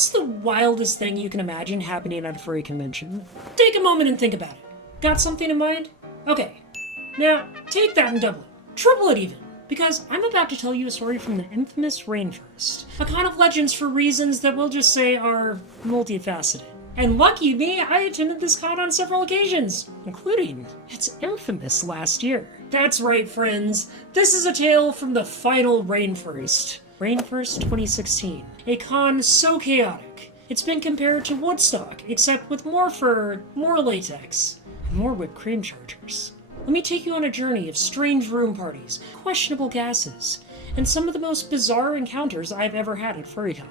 What's the wildest thing you can imagine happening at a furry convention? Take a moment and think about it. Got something in mind? Okay. Now, take that and double it. Triple it even. Because I'm about to tell you a story from the infamous Rainfurrest. A con of legends for reasons that we'll just say are multifaceted. And lucky me, I attended this con on several occasions, including its infamous last year. That's right, friends. This is a tale from the final Rainfurrest. Rainfurrest 2016. A con so chaotic, it's been compared to Woodstock, except with more fur, more latex, and more whipped cream chargers. Let me take you on a journey of strange room parties, questionable gases, and some of the most bizarre encounters I've ever had at FurryCon.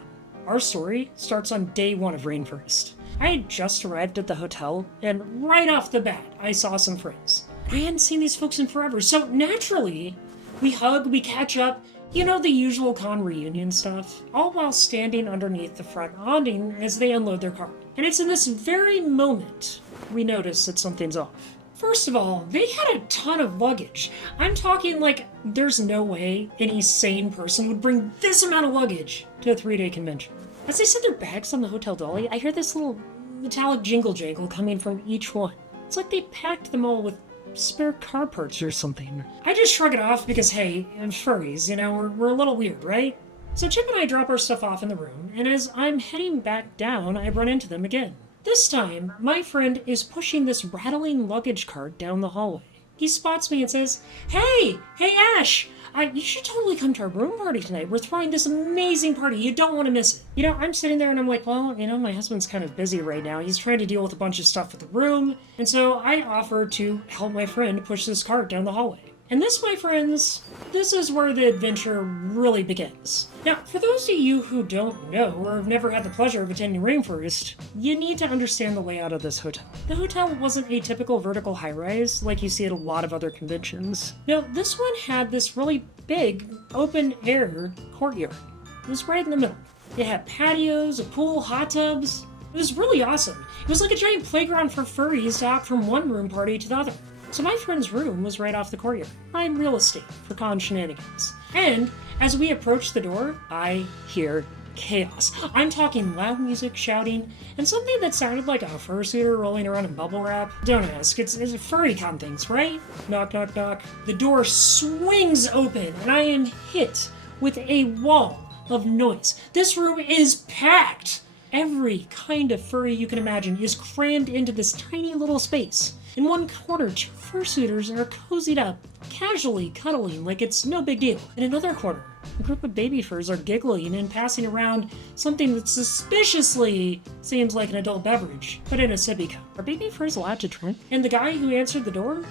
Our story starts on day one of Rainfurrest. I had just arrived at the hotel, and right off the bat, I saw some friends. I hadn't seen these folks in forever, so naturally, we hug, we catch up, you know, the usual con reunion stuff, all while standing underneath the front awning as they unload their car. And it's in this very moment we notice that something's off. First of all, they had a ton of luggage. I'm talking like there's no way any sane person would bring this amount of luggage to a 3-day convention. As they set their bags on the hotel dolly, I hear this little metallic jingle jangle coming from each one. It's like they packed them all with spare car parts or something. I just shrug it off because, hey, furries, you know, we're a little weird, right? So Chip and I drop our stuff off in the room, and as I'm heading back down, I run into them again. This time, my friend is pushing this rattling luggage cart down the hallway. He spots me and says, Hey Ash! You should totally come to our room party tonight. We're throwing this amazing party. You don't want to miss it. You know, I'm sitting there and I'm like, well, you know, my husband's kind of busy right now. He's trying to deal with a bunch of stuff at the room. And so I offer to help my friend push this cart down the hallway. And this, my friends, this is where the adventure really begins. Now, for those of you who don't know or have never had the pleasure of attending Rainfurrest, you need to understand the layout of this hotel. The hotel wasn't a typical vertical high-rise like you see at a lot of other conventions. No, this one had this really big, open-air courtyard. It was right in the middle. It had patios, a pool, hot tubs. It was really awesome. It was like a giant playground for furries to hop from one room party to the other. So my friend's room was right off the courtyard. Prime real estate for con shenanigans. And as we approach the door, I hear chaos. I'm talking loud music, shouting, and something that sounded like a fursuiter rolling around in bubble wrap. Don't ask, it's furry con things, right? Knock, knock, knock. The door swings open, and I am hit with a wall of noise. This room is packed! Every kind of furry you can imagine is crammed into this tiny little space. In one corner, 2 fursuiters are cozied up, casually cuddling like it's no big deal. In another corner, a group of baby furs are giggling and passing around something that suspiciously seems like an adult beverage, but in a sippy cup. Are baby furs allowed to drink? And the guy who answered the door?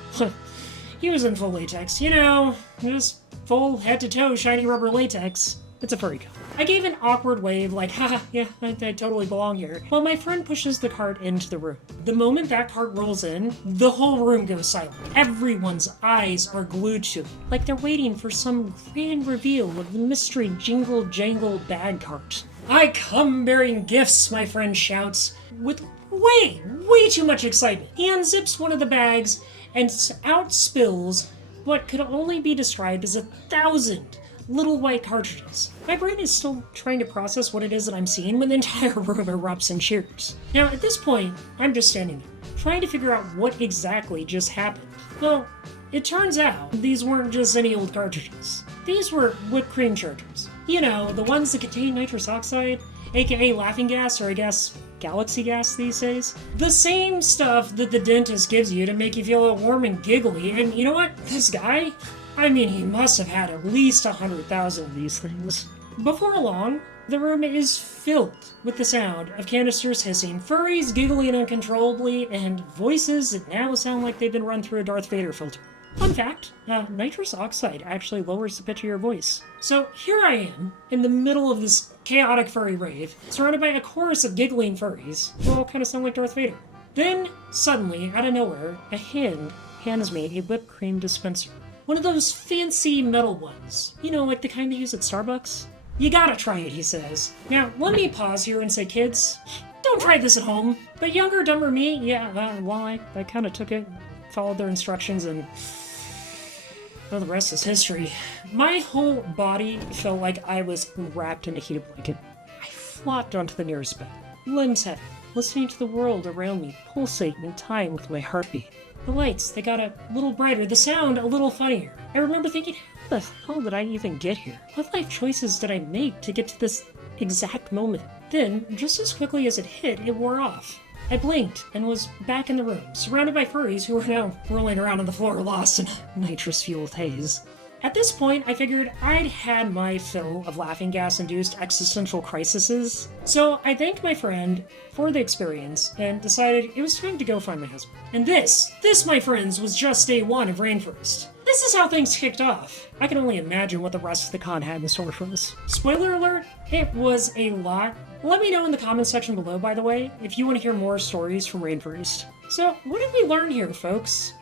He was in full latex, you know, just full head-to-toe shiny rubber latex. It's a furry con. I gave an awkward wave like, haha, yeah, I totally belong here, while my friend pushes the cart into the room. The moment that cart rolls in, the whole room goes silent. Everyone's eyes are glued to it, like they're waiting for some grand reveal of the mystery jingle-jangle bag cart. I come bearing gifts, my friend shouts, with way too much excitement. He unzips one of the bags and out spills what could only be described as 1,000 little white cartridges. My brain is still trying to process what it is that I'm seeing when the entire room erupts in cheers. Now, at this point, I'm just standing there, trying to figure out what exactly just happened. Well, it turns out these weren't just any old cartridges. These were whipped cream chargers. You know, the ones that contain nitrous oxide, aka laughing gas, or I guess galaxy gas these days. The same stuff that the dentist gives you to make you feel all warm and giggly, and you know what? This guy, I mean, he must have had at least 100,000 of these things. Before long, the room is filled with the sound of canisters hissing, furries giggling uncontrollably, and voices that now sound like they've been run through a Darth Vader filter. Fun fact, nitrous oxide actually lowers the pitch of your voice. So here I am, in the middle of this chaotic furry rave, surrounded by a chorus of giggling furries, who all kind of sound like Darth Vader. Then, suddenly, out of nowhere, a hand hands me a whipped cream dispenser. One of those fancy metal ones. You know, like the kind they use at Starbucks? You gotta try it, he says. Now, let me pause here and say, kids, don't try this at home. But younger, dumber me, yeah, well, I kind of took it, followed their instructions, and well, the rest is history. My whole body felt like I was wrapped in a heated blanket. I flopped onto the nearest bed, limbs heavy, listening to the world around me pulsate in time with my heartbeat. The lights, they got a little brighter, the sound a little funnier. I remember thinking, how the hell did I even get here? What life choices did I make to get to this exact moment? Then, just as quickly as it hit, it wore off. I blinked and was back in the room, surrounded by furries who were now rolling around on the floor lost in a nitrous-fueled haze. At this point, I figured I'd had my fill of laughing gas-induced existential crises, so I thanked my friend for the experience and decided it was time to go find my husband. And this, my friends, was just day one of Rainfurrest. This is how things kicked off. I can only imagine what the rest of the con had in store for us. Spoiler alert, it was a lot. Let me know in the comments section below, by the way, if you want to hear more stories from Rainfurrest. So, what did we learn here, folks?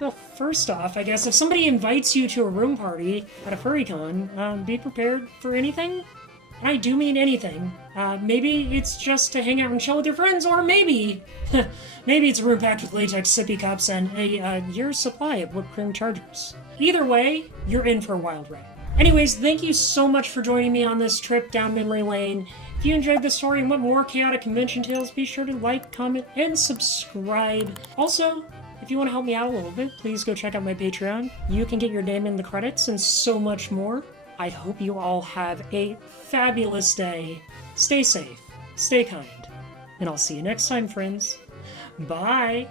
Well, first off, I guess if somebody invites you to a room party at a furry con, be prepared for anything. I do mean anything. Maybe it's just to hang out and chill with your friends, or maybe it's a room packed with latex sippy cups and a year's supply of whipped cream chargers. Either way, you're in for a wild ride. Anyways, thank you so much for joining me on this trip down memory lane. If you enjoyed this story and want more chaotic convention tales, be sure to like, comment, and subscribe. Also, if you want to help me out a little bit, please go check out my Patreon. You can get your name in the credits and so much more. I hope you all have a fabulous day. Stay safe, stay kind, and I'll see you next time, friends. Bye!